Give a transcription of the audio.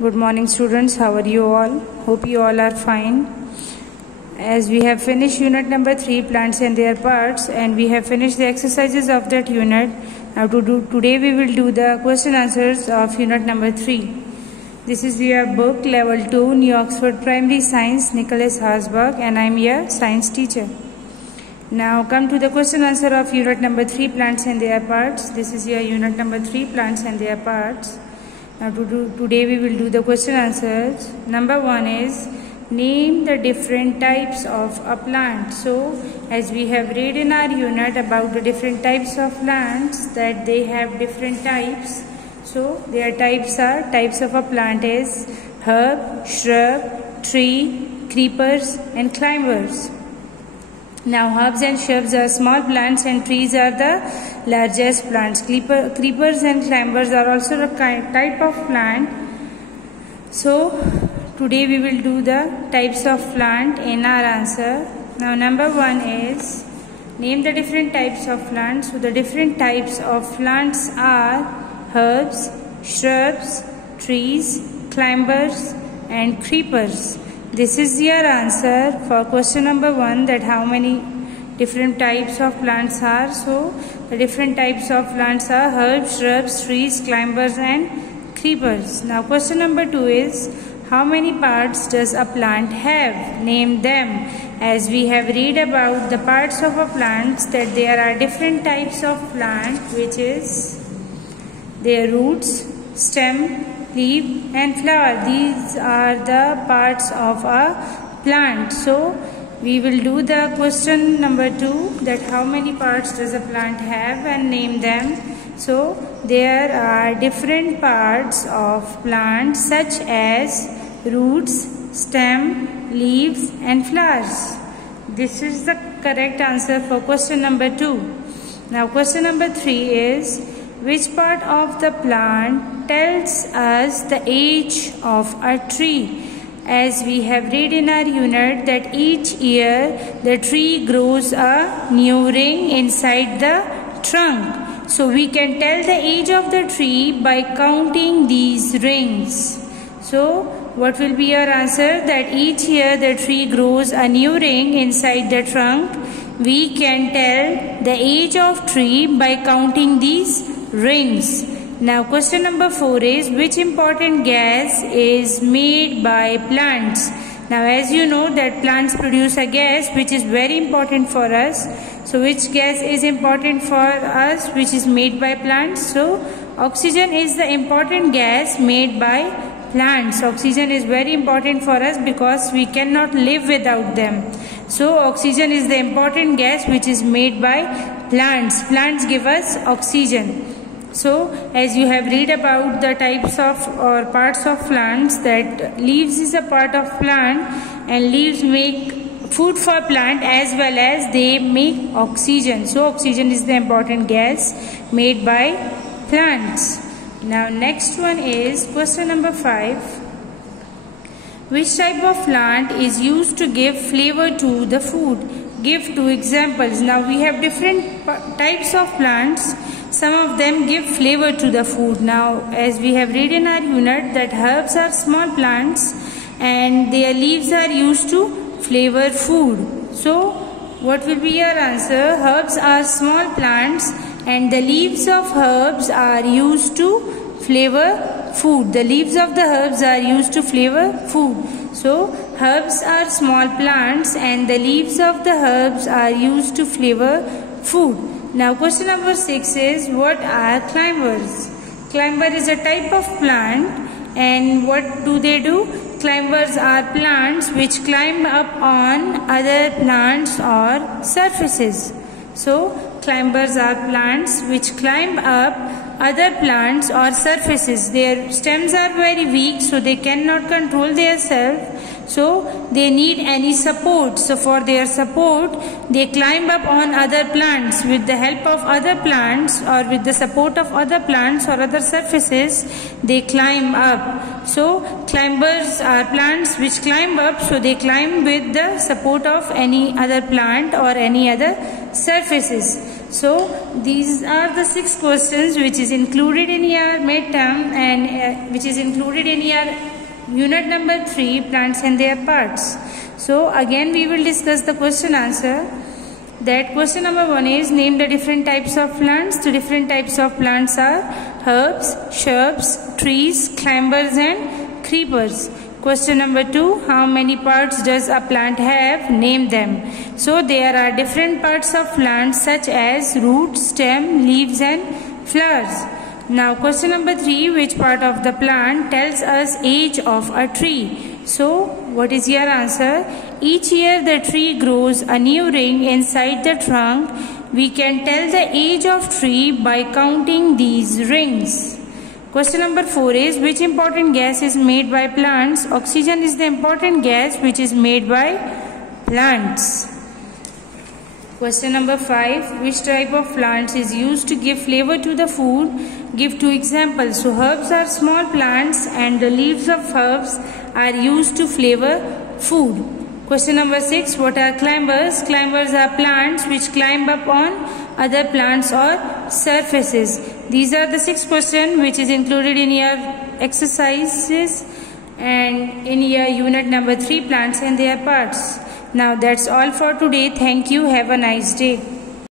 Good morning students, how are you all? Hope you all are fine. As we have finished unit number 3, plants and their parts, and we have finished the exercises of that unit. Now today we will do the question answers of unit number 3. This is your book level 2 New Oxford Primary Science, Nicholas Haasbach, and I am your science teacher. Now come to the question answer of unit number 3, plants and their parts. This is your unit number 3, plants and their parts. Now today we will do the question answers. Number 1 is name the different types of a plant. So as we have read in our unit about the different types of plants, that they have different types. So their types of a plant is herb, shrub, tree, creepers and climbers. Now herbs and shrubs are small plants and trees are the largest plants. Creepers and climbers are also a type of plant. So today we will do the types of plant in our answer. Now number 1 is name the different types of plants. So the different types of plants are herbs, shrubs, trees, climbers and creepers. This is your answer for question number 1, that how many different types of plants are. So the different types of plants are herbs, shrubs, trees, climbers and creepers. Now question number 2 is how many parts does a plant have? Name them. As we have read about the parts of a plant, that there are different types of plant, which is their roots, stem, leaf and flower. These are the parts of a plant. So we will do the question number 2, that how many parts does a plant have and name them. So there are different parts of plants such as roots, stem, leaves and flowers. This is the correct answer for question number 2. Now question number 3 is which part of the plant tells us the age of a tree? As we have read in our unit that each year the tree grows a new ring inside the trunk. So we can tell the age of the tree by counting these rings. So what will be your answer? That each year the tree grows a new ring inside the trunk. We can tell the age of tree by counting these rings. Now question number 4 is which important gas is made by plants? Now as you know that plants produce a gas which is very important for us. So which gas is important for us which is made by plants? So oxygen is the important gas made by plants. Oxygen is very important for us because we cannot live without them. So oxygen is the important gas which is made by plants. Plants give us oxygen. So as you have read about the types of or parts of plants, that leaves is a part of plant and leaves make food for plant as well as they make oxygen. So oxygen is the important gas made by plants. Now next one is question number 5. Which type of plant is used to give flavor to the food? Give 2 examples. Now we have different types of plants. Some of them give flavor to the food. Now as we have read in our unit that herbs are small plants and their leaves are used to flavor food. So what will be your answer? Herbs are small plants and the leaves of herbs are used to flavor food. The leaves of the herbs are used to flavor food. So herbs are small plants and the leaves of the herbs are used to flavor food. Now question number 6 is what are climbers? Climber is a type of plant and what do they do? Climbers are plants which climb up on other plants or surfaces. So climbers are plants which climb up other plants or surfaces. Their stems are very weak, so they cannot control themselves. So they need any support. So for their support, they climb up on other plants. With the help of other plants or with the support of other plants or other surfaces, they climb up. So climbers are plants which climb up. So they climb with the support of any other plant or any other surfaces. So these are the 6 questions which is included in your midterm and which is included in your unit number 3, plants and their parts. So again we will discuss the question answer. That question number 1 is, name the different types of plants. The different types of plants are herbs, shrubs, trees, climbers and creepers. Question number 2, how many parts does a plant have? Name them. So there are different parts of plants such as root, stem, leaves and flowers. Now question number 3, which part of the plant tells us age of a tree? So what is your answer? Each year the tree grows a new ring inside the trunk. We can tell the age of tree by counting these rings. Question number 4 is, which important gas is made by plants? Oxygen is the important gas which is made by plants. Question number 5, which type of plants is used to give flavor to the food? Give 2 examples. So herbs are small plants and the leaves of herbs are used to flavor food. Question number 6, what are climbers? Climbers are plants which climb up on other plants or surfaces. These are the 6 questions which is included in your exercises and in your unit number 3, plants and their parts. Now that's all for today. Thank you. Have a nice day.